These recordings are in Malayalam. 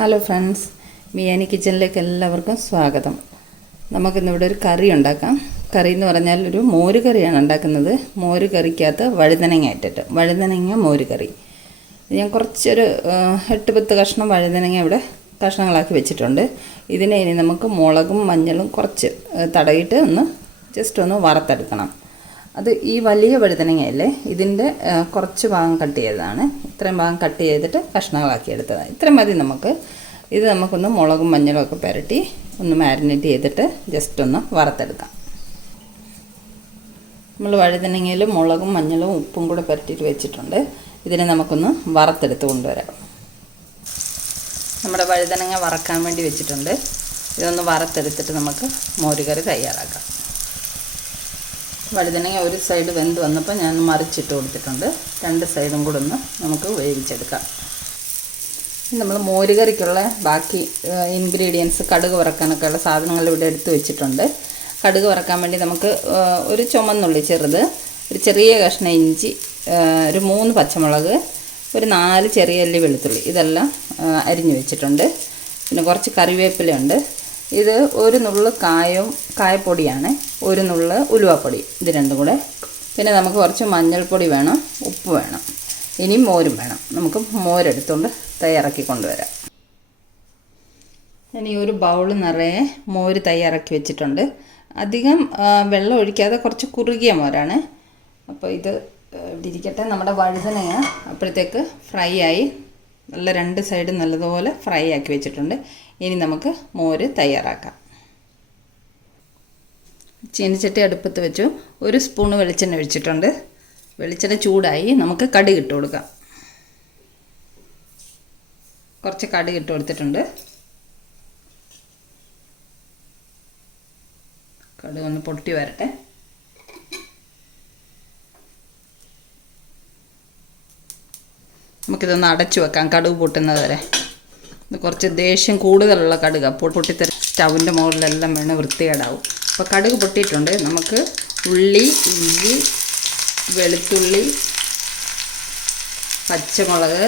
ഹലോ ഫ്രണ്ട്സ്, മിയാനി കിച്ചണിലേക്ക് എല്ലാവർക്കും സ്വാഗതം. നമുക്കിന്നിവിടെ ഒരു കറി ഉണ്ടാക്കാം. കറി എന്ന് പറഞ്ഞാൽ ഒരു മോര് കറിയാണ് ഉണ്ടാക്കുന്നത്. മോര് കറിക്കകത്ത് വഴുതനങ്ങ ഇട്ടിട്ട് വഴുതനങ്ങ മോര് കറി. ഞാൻ കുറച്ചൊരു 8-10 കഷ്ണം വഴുതനങ്ങ ഇവിടെ കഷ്ണങ്ങളാക്കി വെച്ചിട്ടുണ്ട്. ഇതിനെ ഇനി നമുക്ക് മുളകും മഞ്ഞളും കുറച്ച് തടയിട്ട് ജസ്റ്റ് ഒന്ന് വറുത്തെടുക്കണം. അത് ഈ വലിയ വഴുതനങ്ങയല്ലേ, ഇതിൻ്റെ കുറച്ച് ഭാഗം കട്ട് ചെയ്തതാണ്. ഇത്രയും ഭാഗം കട്ട് ചെയ്തിട്ട് കഷ്ണങ്ങളാക്കി എടുത്തതാണ്. ഇത്രയും മതി നമുക്ക്. ഇത് നമുക്കൊന്ന് മുളകും മഞ്ഞളും ഒക്കെ പുരട്ടി ഒന്ന് മാരിനേറ്റ് ചെയ്തിട്ട് ജസ്റ്റ് ഒന്ന് വറുത്തെടുക്കാം. നമ്മൾ വഴുതനങ്ങയിൽ മുളകും മഞ്ഞളും ഉപ്പും കൂടെ പുരട്ടിയിട്ട് വെച്ചിട്ടുണ്ട്. ഇതിനെ നമുക്കൊന്ന് വറുത്തെടുത്ത് കൊണ്ടുവരാം. നമ്മുടെ വഴുതനങ്ങ വറക്കാൻ വേണ്ടി വെച്ചിട്ടുണ്ട്. ഇതൊന്ന് വറുത്തെടുത്തിട്ട് നമുക്ക് മോരുകറി തയ്യാറാക്കാം. വഴുതനങ്ങ ഒരു സൈഡ് വെന്ത് വന്നപ്പോൾ ഞാൻ മറിച്ചിട്ട് കൊടുത്തിട്ടുണ്ട്. 2 സൈഡും കൂടെ ഒന്ന് നമുക്ക് വേവിച്ചെടുക്കാം. നമ്മൾ മോരുകറിക്കുള്ള ബാക്കി ഇൻഗ്രീഡിയൻസ്, കടുക് വറക്കാനൊക്കെ ഉള്ള സാധനങ്ങൾ ഇവിടെ എടുത്ത് വെച്ചിട്ടുണ്ട്. കടുക് വറക്കാൻ വേണ്ടി നമുക്ക് ഒരു ചുമന്നുള്ളി ചെറുത്, ഒരു ചെറിയ കഷ്ണം ഇഞ്ചി, ഒരു 3 പച്ചമുളക്, ഒരു 4 ചെറിയ അല്ലി വെളുത്തുള്ളി, ഇതെല്ലാം അരിഞ്ഞു വെച്ചിട്ടുണ്ട്. പിന്നെ കുറച്ച് കറിവേപ്പിലയുണ്ട്. ഇത് ഒരു നുള്ള് കായപ്പൊടിയാണ്, ഒരു നുള്ള് ഉലുവാപ്പൊടി, ഇത് രണ്ടും കൂടെ. പിന്നെ നമുക്ക് കുറച്ച് മഞ്ഞൾപ്പൊടി വേണം, ഉപ്പ് വേണം, ഇനി മോരും വേണം. നമുക്ക് മോരെടുത്തുകൊണ്ട് തയ്യാറാക്കി കൊണ്ടുവരാം. ഇനി ഒരു ബൗൾ നിറയെ മോര് തയ്യാറാക്കി വെച്ചിട്ടുണ്ട്. അധികം വെള്ളം ഒഴിക്കാതെ കുറച്ച് കുറുകിയ മോരാണ്. അപ്പോൾ ഇത് ഇവിടെ ഇരിക്കട്ടെ. നമ്മുടെ വഴുതനങ്ങ അപ്പോഴത്തേക്ക് ഫ്രൈ ആയി, നല്ല 2 സൈഡും നല്ലതുപോലെ ഫ്രൈ ആക്കി വെച്ചിട്ടുണ്ട്. ഇനി നമുക്ക് മോര് തയ്യാറാക്കാം. ചീനിച്ചട്ടി അടുപ്പത്ത് വെച്ചു. 1 സ്പൂണ് വെളിച്ചെണ്ണ ഒഴിച്ചിട്ടുണ്ട്. വെളിച്ചെണ്ണ ചൂടായി. നമുക്ക് കടുക് ഇട്ട് കൊടുക്കാം. കുറച്ച് കടുക് ഇട്ട് കൊടുത്തിട്ടുണ്ട്. കടുക് ഒന്ന് പൊട്ടി വരട്ടെ. നമുക്കിതൊന്ന് അടച്ചു വെക്കാം കടുക് പൊട്ടുന്നത് വരെ. ഇത് കുറച്ച് ദേഷ്യം കൂടുതലുള്ള കടുക്, പൊട്ടിത്തെറി സ്റ്റൗവിൻ്റെ മുകളിലെല്ലാം വീണ് വൃത്തികേടാവും. അപ്പോൾ കടുക് പൊട്ടിയിട്ടുണ്ട്. നമുക്ക് ഉള്ളി, ഇഞ്ചി, വെളുത്തുള്ളി, പച്ചമുളക്,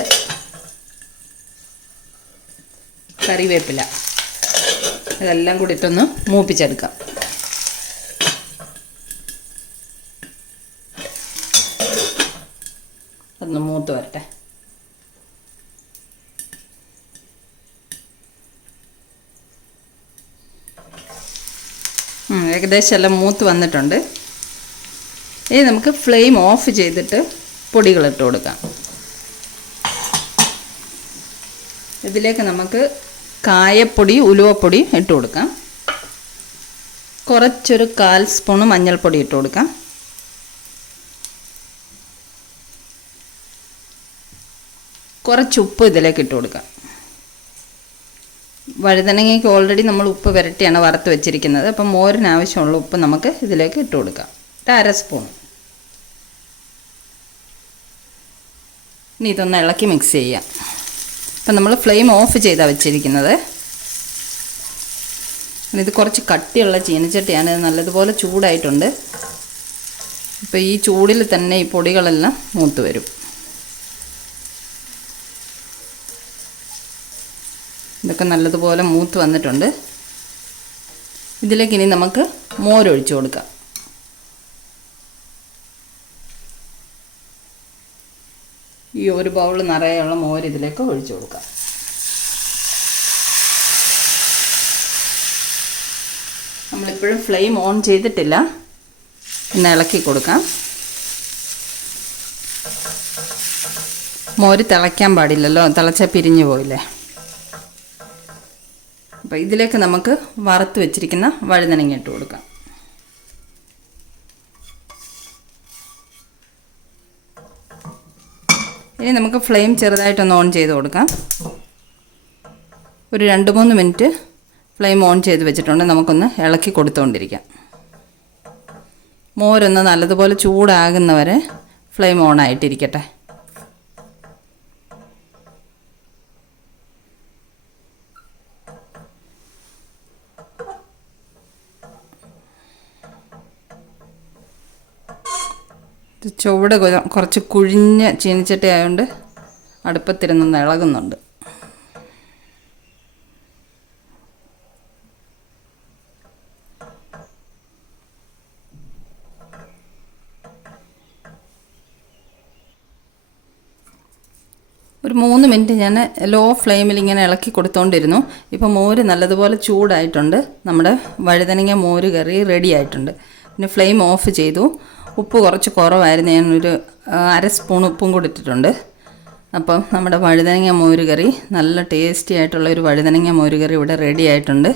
കറിവേപ്പില, ഇതെല്ലാം കൂടി ഇട്ടൊന്ന് മൂപ്പിച്ചെടുക്കാം. ഒന്ന് മൂത്ത് വരട്ടെ. ഏകദേശം എല്ലാം മൂത്ത് വന്നിട്ടുണ്ട്. ഇനി നമുക്ക് ഫ്ലെയിം ഓഫ് ചെയ്തിട്ട് പൊടികളിട്ട് കൊടുക്കാം. ഇതിലേക്ക് നമുക്ക് കായപ്പൊടി, ഉലുവപ്പൊടി ഇട്ട് കൊടുക്കാം. കുറച്ചൊരു 1/4 സ്പൂണ് മഞ്ഞൾപ്പൊടി ഇട്ട് കൊടുക്കാം. കുറച്ച് ഉപ്പ് ഇതിലേക്ക് ഇട്ട് കൊടുക്കാം. വഴുതനങ്ങയ്ക്ക് ഓൾറെഡി നമ്മൾ ഉപ്പ് പുരട്ടിയാണ് വറുത്ത് വെച്ചിരിക്കുന്നത്. അപ്പം മോരിന് ആവശ്യമുള്ള ഉപ്പ് നമുക്ക് ഇതിലേക്ക് ഇട്ട് കൊടുക്കാം. 1/2 സ്പൂൺ. ഇനി ഇതൊന്ന് ഇളക്കി മിക്സ് ചെയ്യാം. അപ്പം നമ്മൾ ഫ്ലെയിം ഓഫ് ചെയ്താണ് വെച്ചിരിക്കുന്നത്. ഇത് കുറച്ച് കട്ടിയുള്ള ചീനച്ചട്ടിയാണ്. ഇത് നല്ലതുപോലെ ചൂടായിട്ടുണ്ട്. അപ്പോൾ ഈ ചൂടിൽ തന്നെ ഈ പൊടികളെല്ലാം മൂത്ത് വരും. ഇതൊക്കെ നല്ലതുപോലെ മൂത്ത് വന്നിട്ടുണ്ട്. ഇതിലേക്ക് ഇനി നമുക്ക് മോരൊഴിച്ച് കൊടുക്കാം. ഈ ഒരു ബൗൾ നിറയെയുള്ള മോര് ഇതിലേക്ക് ഒഴിച്ചു കൊടുക്കാം. നമ്മളിപ്പോഴും ഫ്ലെയിം ഓൺ ചെയ്തിട്ടില്ല. ഒന്ന് ഇളക്കി കൊടുക്കാം. മോര് തിളയ്ക്കാൻ പാടില്ലല്ലോ, തിളച്ചാൽ പിരിഞ്ഞു പോയില്ലേ. അപ്പോൾ ഇതിലേക്ക് നമുക്ക് വറുത്ത് വെച്ചിരിക്കുന്ന വഴുതനങ്ങ ഇട്ട് കൊടുക്കാം. ഇനി നമുക്ക് ഫ്ലെയിം ചെറുതായിട്ടൊന്ന് ഓൺ ചെയ്ത് കൊടുക്കാം. ഒരു 2-3 മിനിറ്റ് ഫ്ലെയിം ഓൺ ചെയ്ത് വെച്ചിട്ടുണ്ട്. നമുക്കൊന്ന് ഇളക്കി കൊടുത്തുകൊണ്ടിരിക്കാം. മോരൊന്ന് നല്ലതുപോലെ ചൂടാകുന്നവരെ ഫ്ലെയിം ഓൺ ആയിട്ടിരിക്കട്ടെ. ചുവട് കുറച്ച് കുഴിഞ്ഞ ചീനിച്ചട്ടി ആയതുകൊണ്ട് അടുപ്പത്തിരുന്നൊന്ന് ഇളകുന്നുണ്ട്. 3 മിനിറ്റ് ഞാൻ ലോ ഫ്ലെയിമിൽ ഇങ്ങനെ ഇളക്കി കൊടുത്തുകൊണ്ടിരുന്നു. ഇപ്പോൾ മോര് നല്ലതുപോലെ ചൂടായിട്ടുണ്ട്. നമ്മുടെ വഴുതനങ്ങ മോര് കറി റെഡി ആയിട്ടുണ്ട്. പിന്നെ ഫ്ലെയിം ഓഫ് ചെയ്തു. ഉപ്പ് കുറച്ച് കുറവായിരുന്നു, ഞാനൊരു 1/2 സ്പൂൺ ഉപ്പും കൂടി ഇട്ടിട്ടുണ്ട്. അപ്പം നമ്മുടെ വഴുതനങ്ങ മോര് കറി, നല്ല ടേസ്റ്റി ആയിട്ടുള്ള ഒരു വഴുതനങ്ങ മോര് കറി ഇവിടെ റെഡി ആയിട്ടുണ്ട്.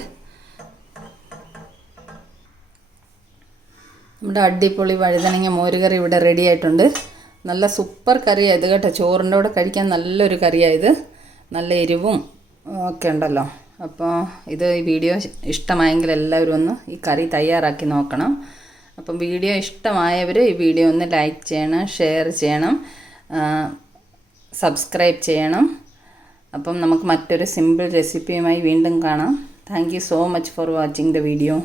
നമ്മുടെ അടിപൊളി വഴുതനങ്ങ മോര് കറി ഇവിടെ റെഡി ആയിട്ടുണ്ട്. നല്ല സൂപ്പർ കറിയായത് കേട്ടോ. ചോറിൻ്റെ കൂടെ കഴിക്കാൻ നല്ലൊരു കറിയായത്. നല്ല എരിവും ഒക്കെ ഉണ്ടല്ലോ. അപ്പോൾ ഈ വീഡിയോ ഇഷ്ടമായെങ്കിൽ എല്ലാവരും ഒന്ന് ഈ കറി തയ്യാറാക്കി നോക്കണം. അപ്പം വീഡിയോ ഇഷ്ടമായവർ ഈ വീഡിയോ ഒന്ന് ലൈക്ക് ചെയ്യണം, ഷെയർ ചെയ്യണം, സബ്സ്ക്രൈബ് ചെയ്യണം. അപ്പം നമുക്ക് മറ്റൊരു സിമ്പിൾ റെസിപ്പിയുമായി വീണ്ടും കാണാം. Thank you so much for watching the video.